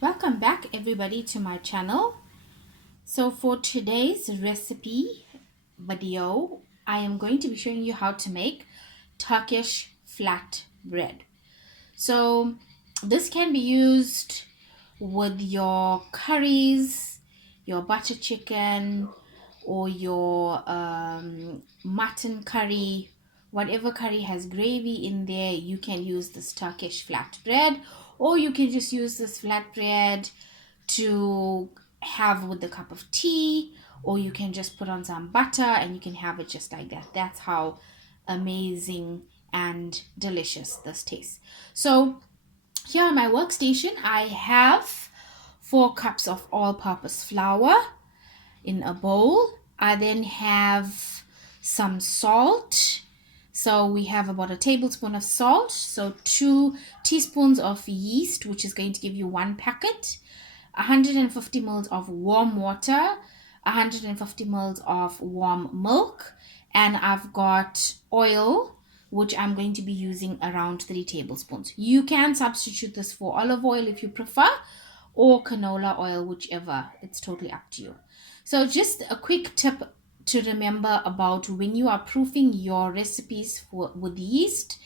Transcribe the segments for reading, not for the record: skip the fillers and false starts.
Welcome back everybody to my channel. So for today's recipe video, I am going to be showing you how to make Turkish flat bread. So this can be used with your curries, your butter chicken, or your mutton curry. Whatever curry has gravy in there, you can use this Turkish flatbread, or you can just use this flatbread to have with a cup of tea, or you can just put on some butter and you can have it just like that. That's how amazing and delicious this tastes. So here on my workstation, I have 4 cups of all-purpose flour in a bowl. I then have some salt. So we have about a tablespoon of salt. So 2 teaspoons of yeast, which is going to give you 1 packet. 150 ml of warm water, 150 ml of warm milk, and I've got oil, which I'm going to be using around 3 tablespoons. You can substitute this for olive oil if you prefer, or canola oil, whichever. It's totally up to you. So just a quick tip to remember about when you are proofing your recipes with yeast,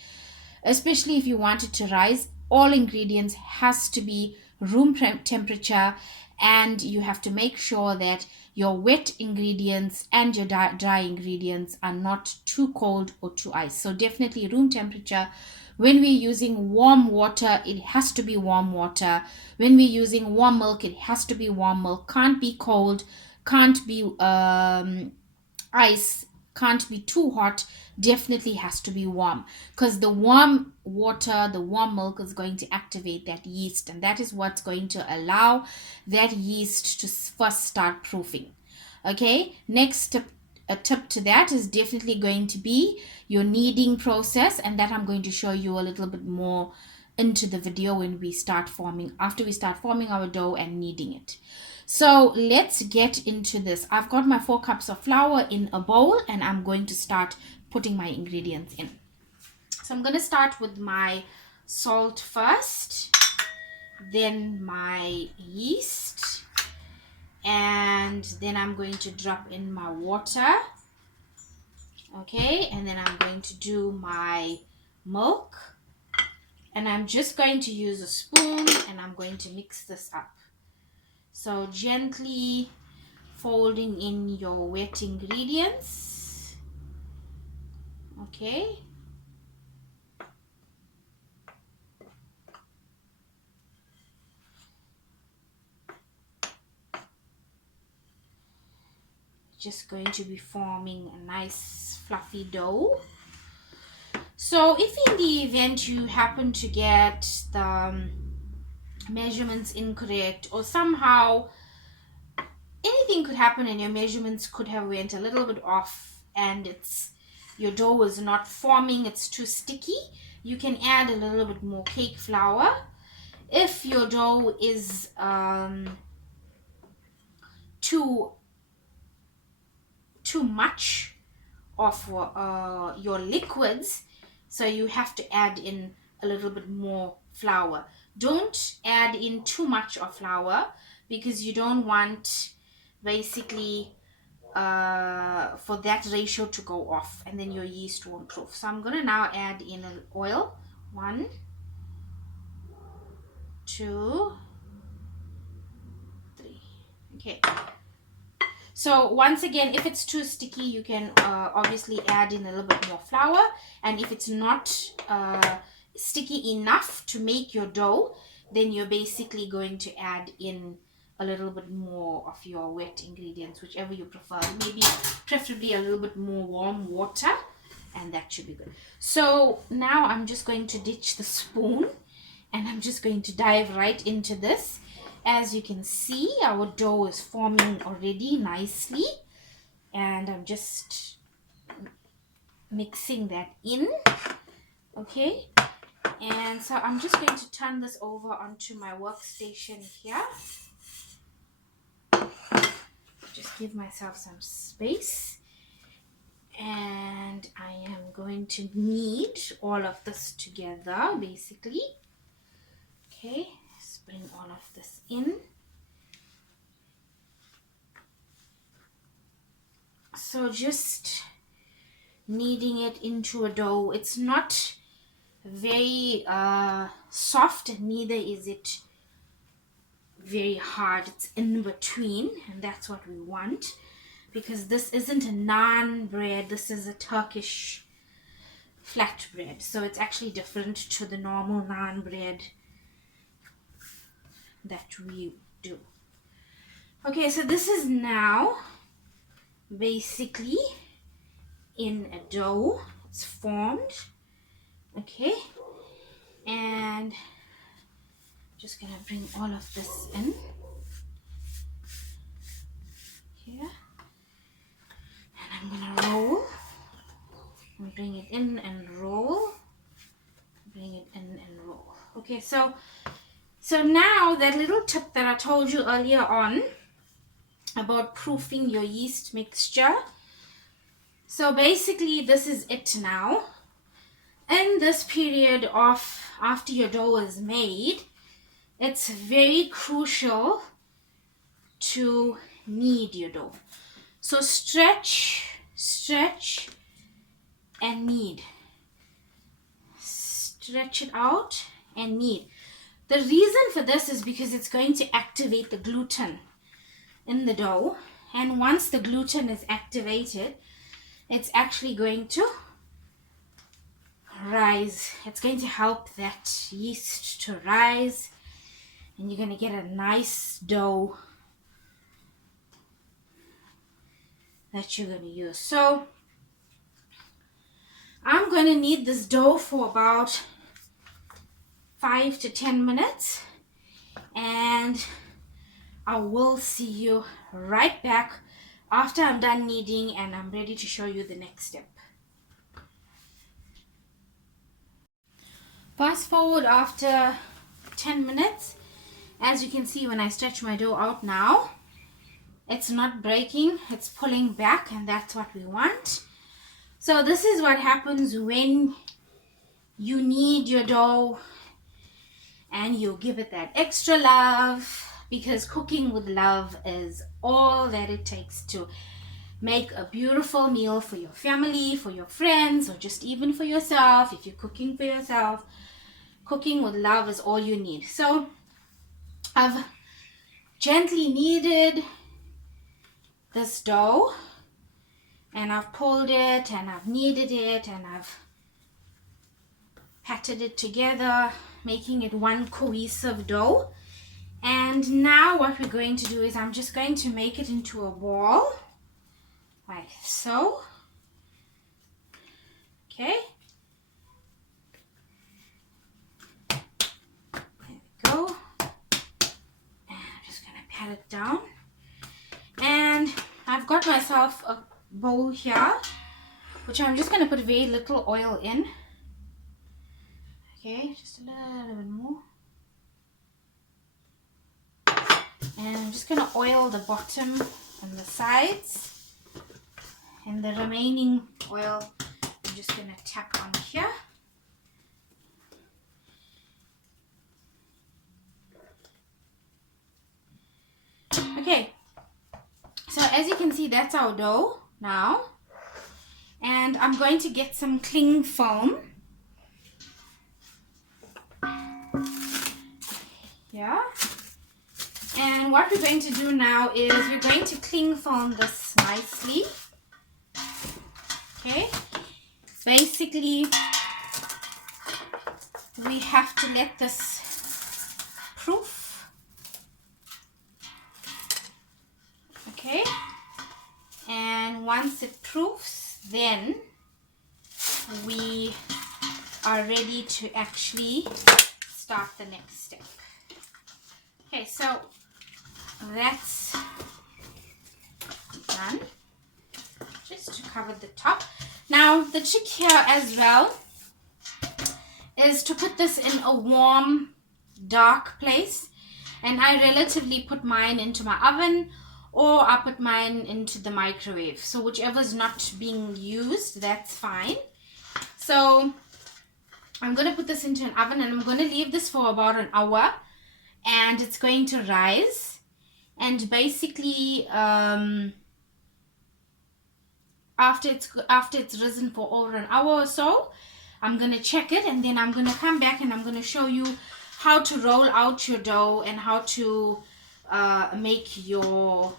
especially if you want it to rise, all ingredients has to be room temperature, and you have to make sure that your wet ingredients and your dry ingredients are not too cold or too ice. So definitely room temperature. When we're using warm water, it has to be warm water. When we're using warm milk, it has to be warm milk. Can't be cold, can't be ice, can't be too hot, definitely has to be warm, because the warm water, the warm milk is going to activate that yeast, and that is what's going to allow that yeast to first start proofing. Okay, next tip, a tip to that is definitely going to be your kneading process, and that I'm going to show you a little bit more into the video when we start forming, after we start forming our dough and kneading it. So let's get into this. I've got my 4 cups of flour in a bowl, and I'm going to start putting my ingredients in. So I'm going to start with my salt first, then my yeast, and then I'm going to drop in my water. Okay, and then I'm going to do my milk, and I'm just going to use a spoon, and I'm going to mix this up. So gently folding in your wet ingredients. Okay, just going to be forming a nice fluffy dough. So if in the event you happen to get the measurements incorrect, or somehow anything could happen and your measurements could have went a little bit off, and it's your dough is not forming, it's too sticky, you can add a little bit more cake flour. If your dough is too much of your liquids, so you have to add in a little bit more flour. Don't add in too much of flour, because you don't want basically for that ratio to go off, and then your yeast won't proof. So I'm gonna now add in oil. 1, 2, 3. Okay, so once again, if it's too sticky, you can obviously add in a little bit more flour, and if it's not sticky enough to make your dough, then you're basically going to add in a little bit more of your wet ingredients, whichever you prefer. Maybe preferably a little bit more warm water, and that should be good. So now I'm just going to ditch the spoon, and I'm just going to dive right into this. As you can see, our dough is forming already nicely, and I'm just mixing that in. Okay, and so I'm just going to turn this over onto my workstation here. Just give myself some space, and I am going to knead all of this together basically. Okay, let's bring all of this in. So just kneading it into a dough. It's not very soft, neither is it very hard. It's in between, and that's what we want, because this isn't a naan bread, this is a Turkish flatbread, so it's actually different to the normal naan bread that we do. Okay, so this is now basically in a dough. It's formed. Okay, and just gonna bring all of this in here, and I'm gonna roll and bring it in and roll, bring it in and roll. Okay, so now that little tip that I told you earlier on about proofing your yeast mixture, so basically this is it now. In this period of after your dough is made, it's very crucial to knead your dough. So stretch and knead. Stretch it out and knead. The reason for this is because it's going to activate the gluten in the dough, and once the gluten is activated, it's actually going to rise. It's going to help that yeast to rise, and you're going to get a nice dough that you're going to use. So I'm going to knead this dough for about 5 to 10 minutes, and I will see you right back after I'm done kneading and I'm ready to show you the next step. Fast forward after 10 minutes. As you can see, when I stretch my dough out now, it's not breaking, it's pulling back, and that's what we want. So this is what happens when you knead your dough and you give it that extra love, because cooking with love is all that it takes to make a beautiful meal for your family, for your friends, or just even for yourself. If you're cooking for yourself, cooking with love is all you need. So I've gently kneaded this dough, and I've pulled it and I've kneaded it and I've patted it together, making it one cohesive dough. And now what we're going to do is I'm just going to make it into a ball like so. Okay, there we go. And I'm just gonna pat it down, and I've got myself a bowl here, which I'm just gonna put very little oil in. Okay, just a little bit more. And I'm just going to oil the bottom and the sides, and the remaining oil I'm just going to tap on here. Okay, so as you can see, that's our dough now, and I'm going to get some cling foam. Yeah. And what we're going to do now is we're going to cling foam this nicely. Okay, basically we have to let this proof. Okay, and once it proofs, then we are ready to actually start the next step. Okay, so that's done. Just to cover the top. Now the trick here as well is to put this in a warm, dark place, and I relatively put mine into my oven, or I put mine into the microwave. So whichever is not being used, that's fine. So I'm going to put this into an oven, and I'm going to leave this for about an hour. and it's going to rise. And basically, after it's risen for over an hour or so, I'm gonna check it, and then I'm gonna come back and I'm gonna show you how to roll out your dough and how to make your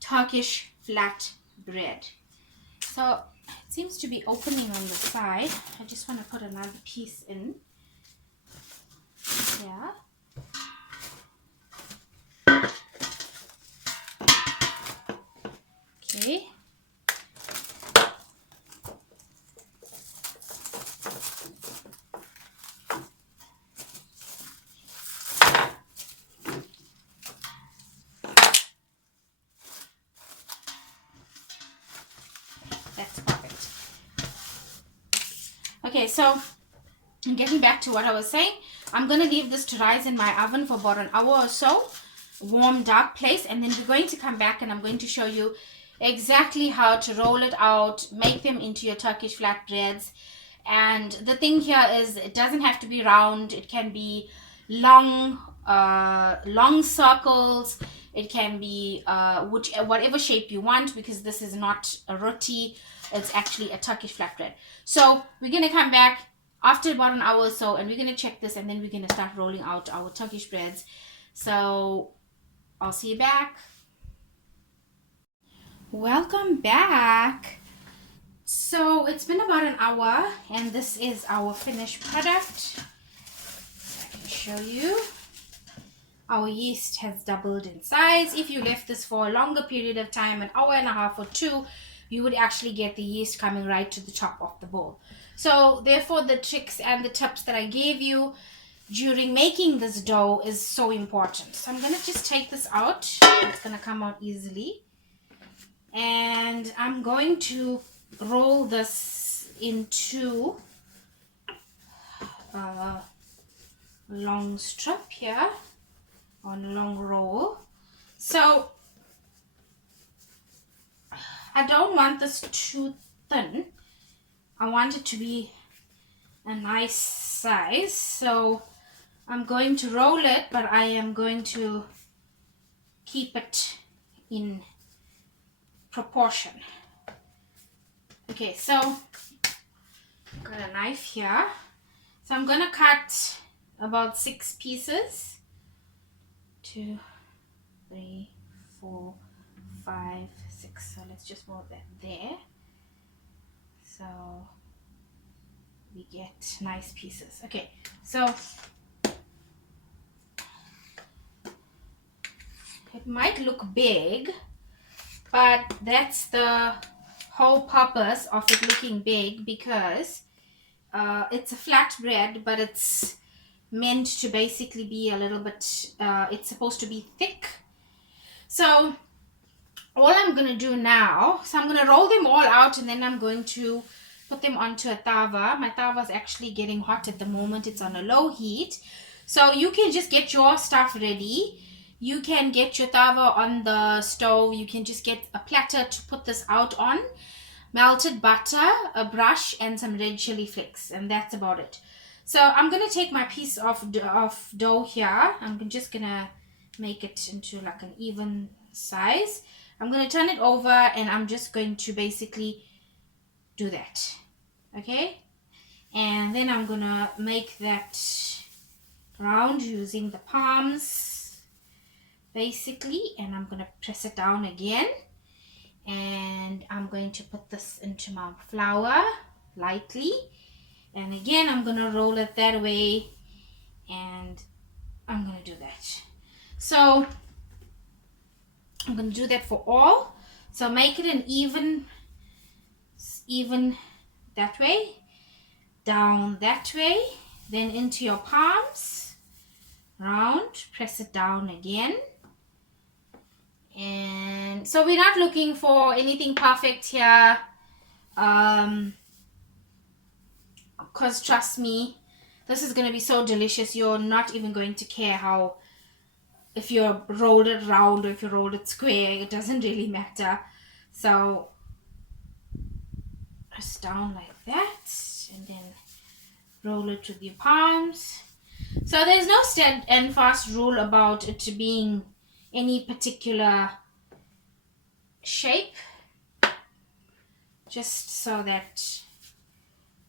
Turkish flat bread. So it seems to be opening on the side. I just want to put another piece in. Yeah. Okay. That's perfect. Okay, so getting back to what I was saying, I'm going to leave this to rise in my oven for about an hour or so, warm dark place, and then we're going to come back and I'm going to show you exactly how to roll it out, make them into your Turkish flatbreads. And the thing here is, it doesn't have to be round. It can be long circles. It can be whatever shape you want, because this is not a roti. It's actually a Turkish flatbread. So we're gonna come back after about an hour or so, and we're gonna check this, and then we're gonna start rolling out our Turkish breads. So I'll see you back. Welcome back. So it's been about an hour, and this is our finished product. I can show you. Our yeast has doubled in size. If you left this for a longer period of time, an hour and a half or two, you would actually get the yeast coming right to the top of the bowl. So therefore, the tricks and the tips that I gave you during making this dough is so important. So I'm going to just take this out. It's going to come out easily. And I'm going to roll this into a long strip here, on a long roll. So I don't want this too thin. I want it to be a nice size. So I'm going to roll it, but I am going to keep it in proportion. Okay, so I've got a knife here. So I'm going to cut about 6 pieces. 2, 3, 4, 5, 6. So let's just move that there. So we get nice pieces. Okay, so it might look big, but that's the whole purpose of it looking big, because it's a flat bread, but it's meant to basically be a little bit, it's supposed to be thick. So all I'm going to do now, so I'm going to roll them all out, and then I'm going to put them onto a tava. My tava is actually getting hot at the moment. It's on a low heat. So you can just get your stuff ready. You can get your tava on the stove. You can just get a platter to put this out on. Melted butter, a brush, and some red chili flakes. And that's about it. So I'm going to take my piece of dough here. I'm just going to make it into like an even size. I'm going to turn it over, and I'm just going to basically do that. Okay? And then I'm going to make that round using the palms, basically. And I'm going to press it down again. And I'm going to put this into my flour lightly. And again, I'm going to roll it that way. And I'm going to do that. So I'm going to do that for all. So make it an even that way, down that way, then into your palms, round, press it down again. And so we're not looking for anything perfect here, because trust me, this is going to be so delicious. You're not even going to care how, if you rolled it round or if you rolled it square, it doesn't really matter. So press down like that, and then roll it with your palms. So there's no stead and fast rule about it being any particular shape, just so that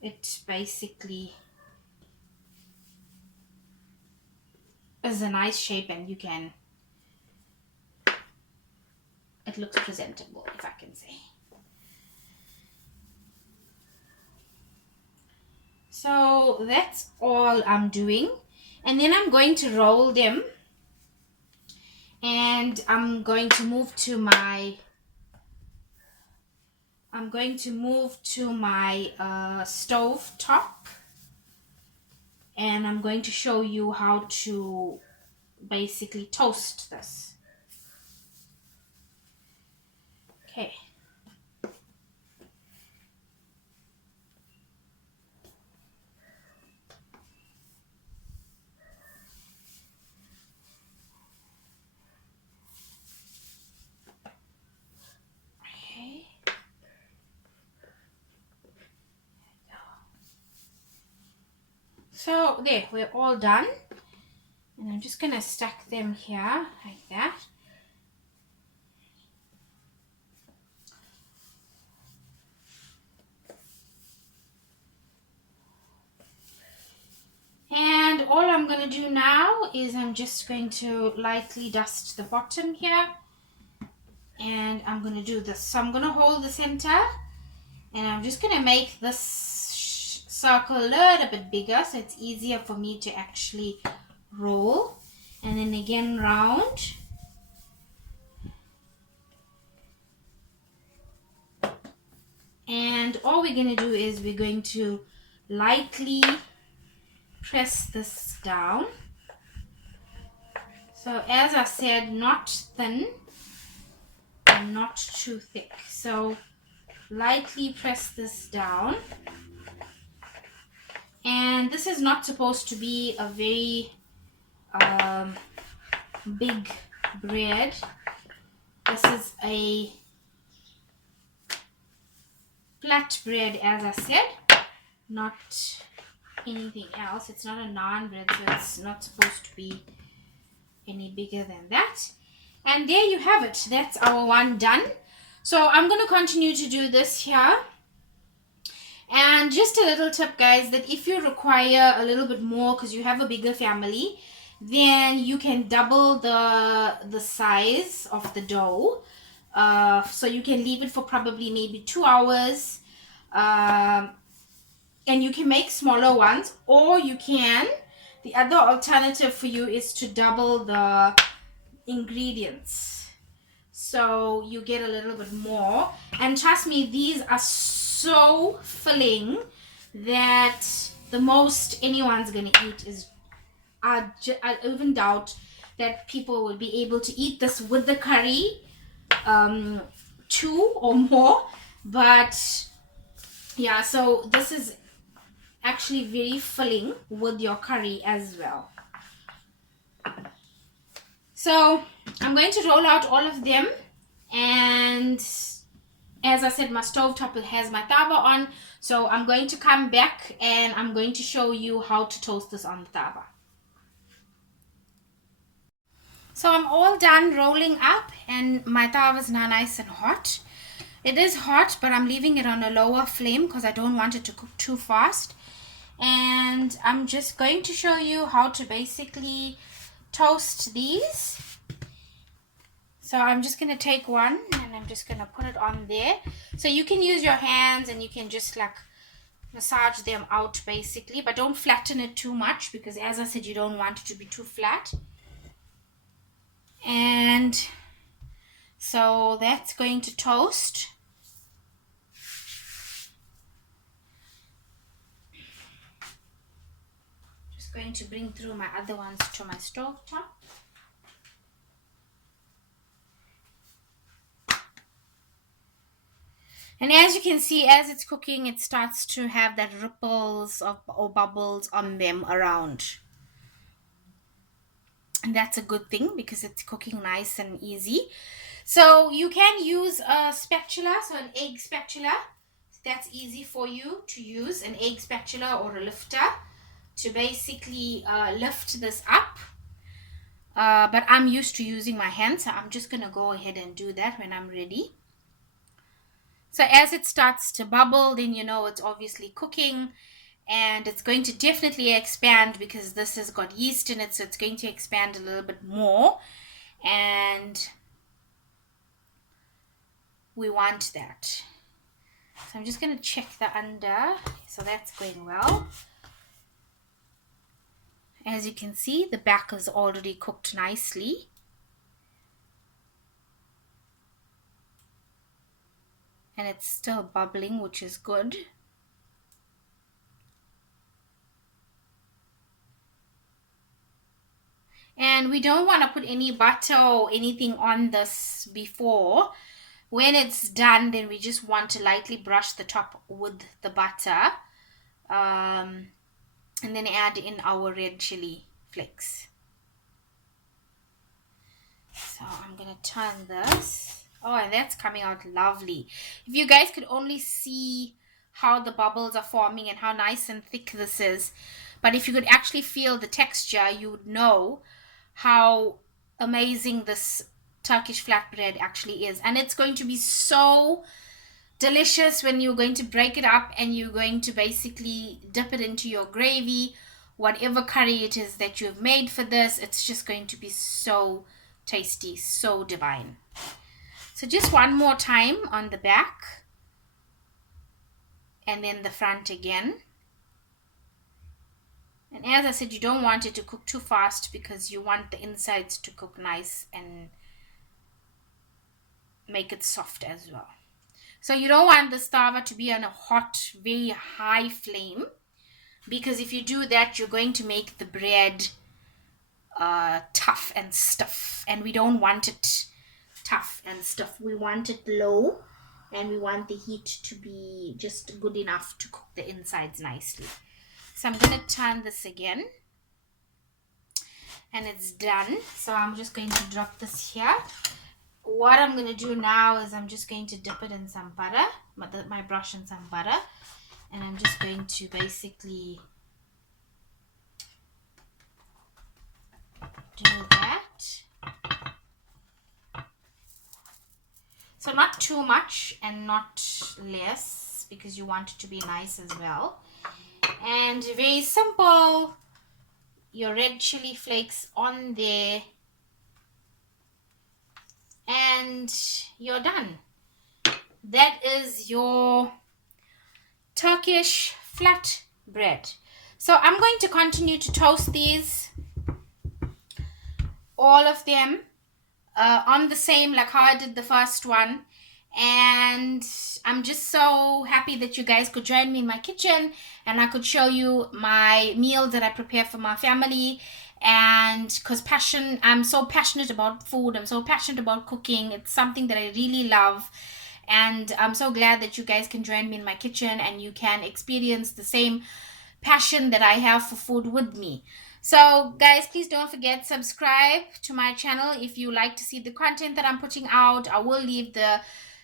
it basically is a nice shape and it looks presentable, if I can say. So that's all I'm doing, and then I'm going to roll them, and I'm going to move to my stove top, and I'm going to show you how to basically toast this. Okay. Okay. So there, we're all done, and I'm just gonna stack them here like that. And all I'm going to do now is I'm just going to lightly dust the bottom here, and I'm going to do this. So I'm going to hold the center, and I'm just going to make this circle a little bit bigger so it's easier for me to actually roll, and then again round. And all we're going to do is we're going to lightly press this down. So as I said, not thin and not too thick. So lightly press this down. And this is not supposed to be a very big bread. This is a flat bread, as I said, not anything else. It's not a naan bread, so it's not supposed to be any bigger than that. And there you have it. That's our one done. So I'm going to continue to do this here. And just a little tip, guys, that if you require a little bit more because you have a bigger family, then you can double the size of the dough. So you can leave it for probably maybe 2 hours. And you can make smaller ones, or you can, the other alternative for you is to double the ingredients. So you get a little bit more. And trust me, these are so filling that the most anyone's gonna eat is, I even doubt that people will be able to eat this with the curry, 2 or more. But yeah, so this is actually very filling with your curry as well. So I'm going to roll out all of them, and as I said, my stove top has my tawa on, so I'm going to come back and I'm going to show you how to toast this on the tawa. So I'm all done rolling up, and my tawa is now nice and hot. It is hot, but I'm leaving it on a lower flame because I don't want it to cook too fast. And I'm just going to show you how to basically toast these. So I'm just going to take one and I'm just going to put it on there. So you can use your hands and you can just like massage them out basically, but don't flatten it too much because, as I said, you don't want it to be too flat. And so that's going to toast. Just going to bring through my other ones to my stove top. And as you can see, as it's cooking, it starts to have that ripples or bubbles on them around. And that's a good thing because it's cooking nice and easy. So you can use a spatula, so an egg spatula. That's easy for you to use, an egg spatula or a lifter to basically lift this up. But I'm used to using my hands, so I'm just going to go ahead and do that when I'm ready. So as it starts to bubble, then you know it's obviously cooking, and it's going to definitely expand because this has got yeast in it, so it's going to expand a little bit more, and we want that. So I'm just going to check the under. So that's going well. As you can see, the back is already cooked nicely. And it's still bubbling, which is good. And we don't want to put any butter or anything on this before. When it's done, then we just want to lightly brush the top with the butter. And then add in our red chili flakes. So I'm going to turn this. Oh, and that's coming out lovely. If you guys could only see how the bubbles are forming and how nice and thick this is. But if you could actually feel the texture, you would know how amazing this Turkish flatbread actually is. And it's going to be so delicious when you're going to break it up and you're going to basically dip it into your gravy, whatever curry it is that you've made for this. It's just going to be so tasty, so divine. So just one more time on the back and then the front again. And as I said, you don't want it to cook too fast because you want the insides to cook nice and make it soft as well. So you don't want the starter to be on a hot, very high flame, because if you do that, you're going to make the bread tough and stiff, and we don't want it tough and stiff. We want it low, and we want the heat to be just good enough to cook the insides nicely. So I'm going to turn this again, and it's done. So I'm just going to drop this here. What I'm going to do now is I'm just going to dip it in some butter, my brush in some butter, and I'm just going to basically do that. So not too much and not less, because you want it to be nice as well. And very simple, your red chili flakes on there, and you're done. That is your Turkish flat bread. So I'm going to continue to toast these, all of them, on the same, like how I did the first one. And I'm just so happy that you guys could join me in my kitchen and I could show you my meals that I prepare for my family. And because I'm so passionate about food, I'm so passionate about cooking. It's something that I really love, and I'm so glad that you guys can join me in my kitchen and you can experience the same passion that I have for food with me. So guys, please don't forget, subscribe to my channel if you like to see the content that I'm putting out. I will leave the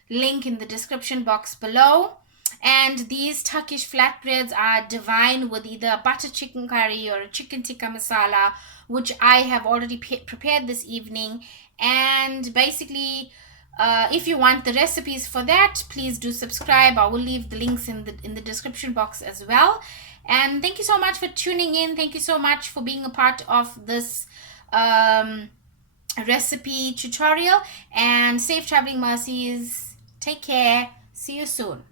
link in the description box below. And these Turkish flatbreads are divine with either a butter chicken curry or a chicken tikka masala, which I have already prepared this evening. And basically, if you want the recipes for that, please do subscribe. I will leave the links in the description box as well. And thank you so much for tuning in. Thank you so much for being a part of this recipe tutorial. And safe traveling mercies. Take care. See you soon.